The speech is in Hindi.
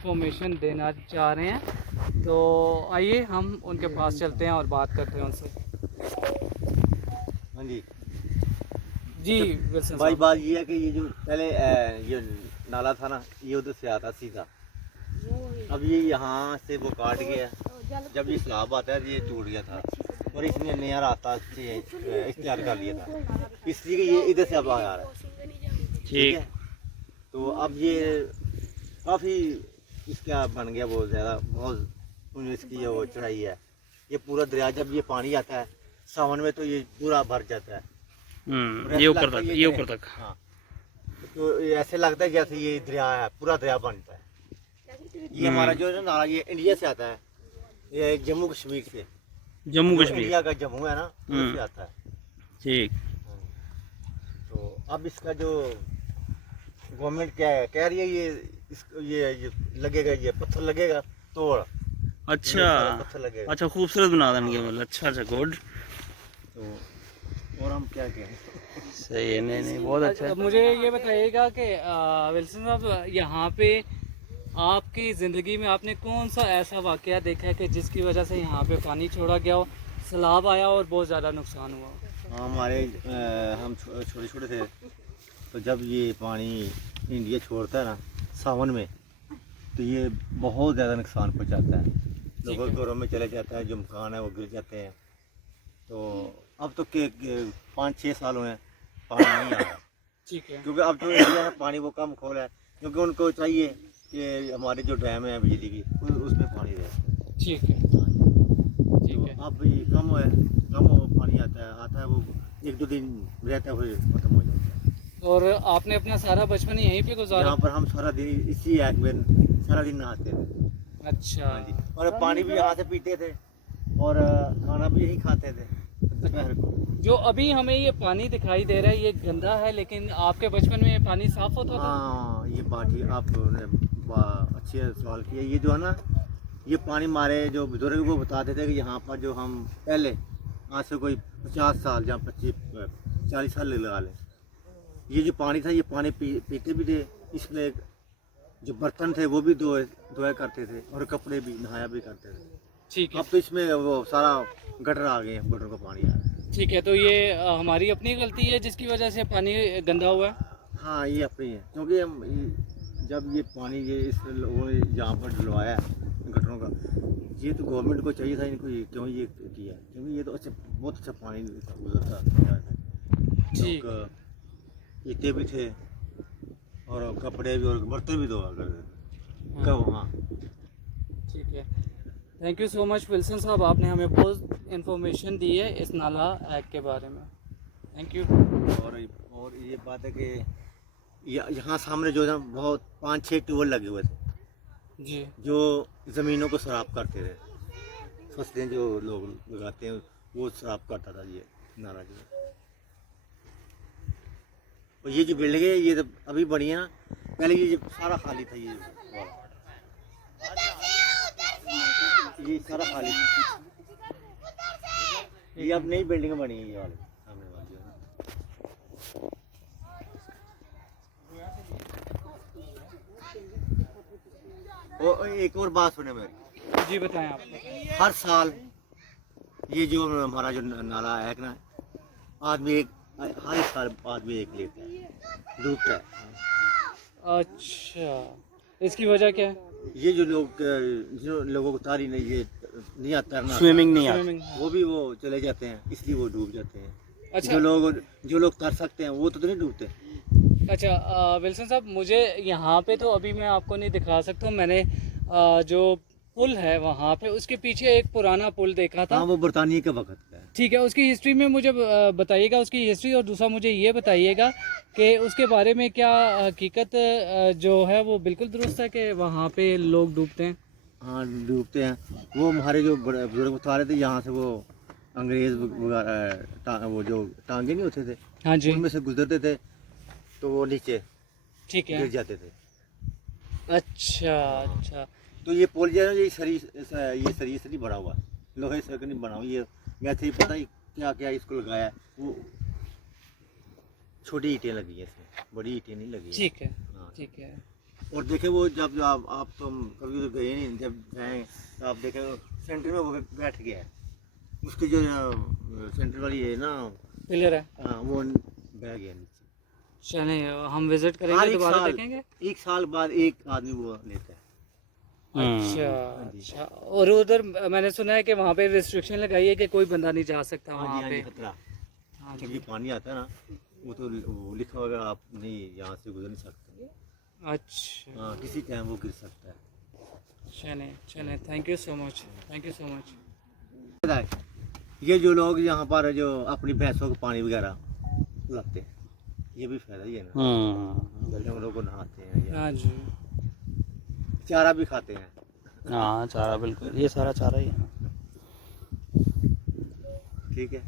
इंफॉर्मेशन देना चाह रहे हैं, तो आइए हम उनके पास चलते हैं और बात करते हैं उनसे। हाँ जी जी विल्सन भाई, साहब। बात ये है कि ये जो पहले ये नाला था ना, ये उधर से आता सीधा। अब ये यहाँ से वो काट गया, जब ये सैलाब आता है ये टूट गया था और इसने नया रास्ता इख्तियार कर लिया था, इसलिए ये इधर से अब आ रहा है। ठीक है, तो अब ये काफ़ी इसका बन गया बहुत ज़्यादा, बहुत इसकी वो चढ़ाई है। ये पूरा दरिया जब ये पानी आता है सावन में तो ये पूरा भर जाता है। ये ऊपर तक। हाँ, तो ऐसे लगता है जैसे ये दरिया है, पूरा दरिया बनता है। ये हमारा जो है ना नाला, ये इंडिया से आता है, ये जम्मू कश्मीर से। जम्मू कश्मीर इंडिया का जम्मू है ना, उससे आता है। ठीक। तो अब इसका जो गवर्नमेंट क्या है कह रही है, ये लगेगा, ये पत्थर लगेगा तोड़। अच्छा पत्थर लगेगा। अच्छा, खूबसूरत बना देंगे मतलब। अच्छा गुड। तो और हम क्या कहें। सही है, नहीं बहुत अच्छा है। अब मुझे ये बताइएगा कि विल्सन साहब, यहाँ पे आपकी ज़िंदगी में आपने कौन सा ऐसा वाक़या देखा है कि जिसकी वजह से यहाँ पे पानी छोड़ा गया हो, सैलाब आया और बहुत ज़्यादा नुकसान हुआ हो? हाँ, हमारे हम छोटे छोटे थे, तो जब ये पानी इंडिया छोड़ता है ना सावन में, तो ये बहुत ज़्यादा नुकसान पहुँचाता है। लोगों के घरों में चले जाता है, जो मकान है वो गिर जाते हैं। तो अब तो 5-6 साल हुए हैं पानी नहीं आ रहा। ठीक है। क्योंकि अब तो इंडिया ने पानी वो कम खोला है, क्योंकि उनको चाहिए कि हमारे जो डैम है बिजली की उसमें पानी रहे। ठीक है। ठीक तो है। अब ये कम पानी आता है वो 1-2 दिन रहता है, फिर खत्म हो जाता है। और आपने अपना सारा बचपन यहीं पे गुजारा? यहाँ पर हम सारा दिन इसी ऐप में सारा दिन नहाते थे। अच्छा। हाँ जी, और पानी भी यहाँ से पीते थे और खाना भी यही खाते थे दोपहर को। जो अभी हमें ये पानी दिखाई दे रहा है ये गंदा है, लेकिन आपके बचपन में ये पानी साफ होता था? हाँ, ये बात ही आपने अच्छे सवाल किया। ये जो है ना, ये पानी हमारे जो बुजुर्ग वो बताते थे कि यहाँ पर जो हम पहले आज से कोई 50 साल या 25-40 साल लगा लें, ये जो पानी था ये पानी पीते भी थे। इसमें जो बर्तन थे वो भी धोया करते थे और कपड़े भी नहाया भी करते थे। ठीक है। अब तो इसमें वो सारा गटर आ गए हैं, गटर का पानी आ रहा है। ठीक है, तो ये हमारी अपनी गलती है जिसकी वजह से पानी गंदा हुआ है? हाँ, ये अपनी है, क्योंकि जब ये पानी ये इस लोगों ने यहाँ पर डलवाया है गटरों का, ये तो गवर्नमेंट को चाहिए था इनको ये क्यों ये किया, क्योंकि ये तो अच्छा बहुत अच्छा पानी गुजरता ठीक। लोग ईटे भी थे और कपड़े भी और बर्तन भी धोया करते थे। कब हाँ, ठीक है। Thank you so much Wilson साहब, आपने हमें बहुत इन्फॉर्मेशन दी है इस नाला एक्ट के बारे में। Thank you. और ये बात है कि यहाँ सामने जो है बहुत 5-6 ट्यूबवेल लगे हुए थे जी। जो ज़मीनों को शराब करते थे। फसलें जो लोग लगाते हैं वो शराब करता था ये नाला जो। और ये जो बिल्डिंग है ये तो अभी बनी है ना, पहले ये सारा खाली था। ये सारा खाली था। ये अब नई बिल्डिंग बनी है, ये वाली सामने वाली जो है। और एक और बात सुने मेरी। जी बताएं आप। हर साल ये जो हमारा जो नाला है ना, आदमी एक हर साल आदमी एक लेता है, डूबता है। अच्छा, इसकी वजह क्या है? ये जो लोगों को तारी नहीं, ये नहीं आता तैरना, स्विमिंग नहीं आती। स्विमिंग। वो भी वो चले जाते हैं, इसलिए वो डूब जाते हैं। अच्छा। जो लोग तैर सकते हैं वो तो नहीं डूबते। अच्छा विल्सन साहब, मुझे यहाँ पे तो अभी मैं आपको नहीं दिखा सकता हूँ, मैंने जो पुल है वहाँ पे उसके पीछे एक पुराना पुल देखा था। हाँ, वो बरतानिया के वक्त का है। ठीक है, उसकी हिस्ट्री में मुझे बताइएगा उसकी हिस्ट्री, और दूसरा मुझे ये बताइएगा कि उसके बारे में क्या हकीकत जो है वो बिल्कुल दुरुस्त है कि वहाँ पे लोग डूबते हैं? हाँ, डूबते हैं। वो हमारे जो बुजुर्ग बता रहे थे, यहाँ से वो अंग्रेज वगैरह वो जो टांगे नहीं होते थे, हाँ जी। उनमें से गुजरते थे तो वो नीचे ठीक है। गिर जाते थे। अच्छा अच्छा। तो ये पुल जो है ये सरिये से नहीं बना हुआ, लोहे से नहीं बना हुआ। ये वैसे ही पता ही क्या क्या इसको लगाया है। वो छोटी ईंटें लगी है इसमें, बड़ी ईंटें नहीं लगी है। ठीक है। हाँ। ठीक है। और देखे वो जब आप तो कभी तो गए नहीं, जब जाएँ तो आप देखें सेंटर में वो बैठ गया है, उसकी जो सेंटर वाली है ना पिलर है। हाँ, वो बह गया नीचे। चले हम विजिट हर करेंगे, एक दोबारा साल देखेंगे। एक साल बाद एक आदमी वो लेता है। अच्छा अच्छा। और उधर मैंने सुना है कि वहाँ पे रिस्ट्रिक्शन लगाई है कि कोई बंदा नहीं जा सकता हाँ जी, वहाँ हाँ पे। जी, खतरा। हाँ जब जी। ये पानी आता है ना, वो तो वो लिखा होगा आप नहीं यहाँ से गुजर नहीं सकते। अच्छा हाँ, किसी टाइम वो गिर सकता है। चले चले, thank you so much, thank you so much. पता है, ये जो लोग यहाँ पर जो अपनी भैंसों को पानी वगैरह लाते हैं, ये भी फायदा ही है ना। जानवरों को नहाते हैं या हाँ जी। चारा भी खाते हैं। हाँ चारा बिल्कुल, ये सारा चारा ही है। ठीक है।